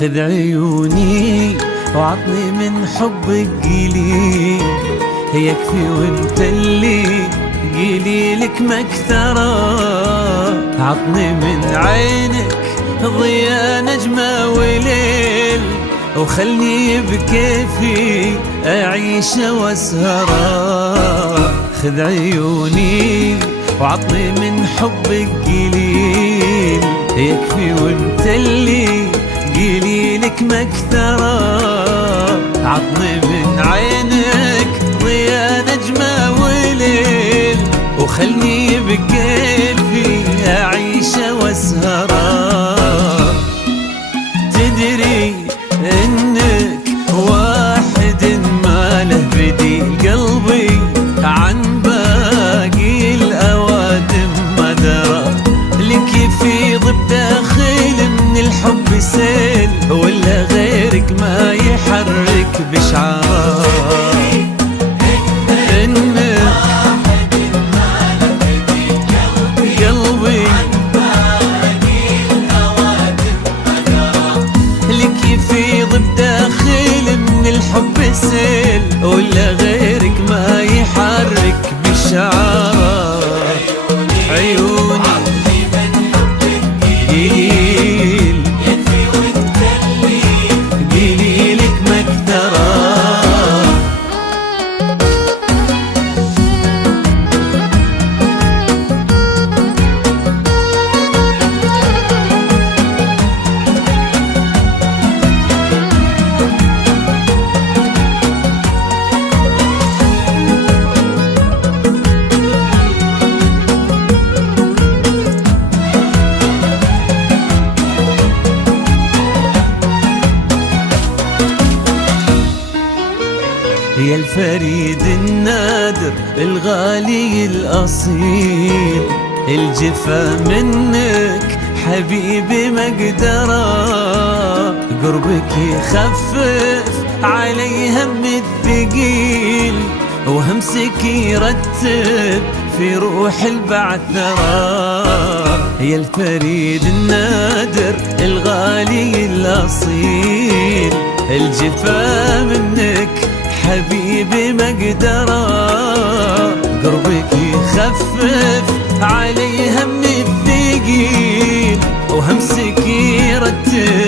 خذ عيوني وعطني من حبك قليل، يكفي وانت اللي قليلك مكثرة. عطني من عينك ضياء نجمة وليل، وخلني بكيفي أعيش واسهرا. خذ عيوني وعطني من حبك قليل، يكفي وانت اللي قليلك مكثرة. عطني من عينك ضياء نجمة وليل، وخلني بكيفي أعيش واسهرا. تدري إنك واحد ما له بديل، قلبي عن باقي الأوادم ما درى. لك يفيض بداخل من الحب سيل، ولا غيرك ما يحرك بشعار. إنك قلبي لك يفيض بداخل من الحب سيل، ولا غيرك ما يحرك بشعار. عيوني قليل، يكفي وانت اللي قليلك مكثرة. يا الفريد النادر الغالي الأصيل، الجفا منك حبيبي مقدرة. قربك يخفف علي هم الثقيل، وهمسك يرتب في روح البعثرة. يا الفريد النادر الغالي الأصيل، الجفا منك حبيبي مقدرة. قربك يخفف علي هم الثقيل، وهمسك يرتب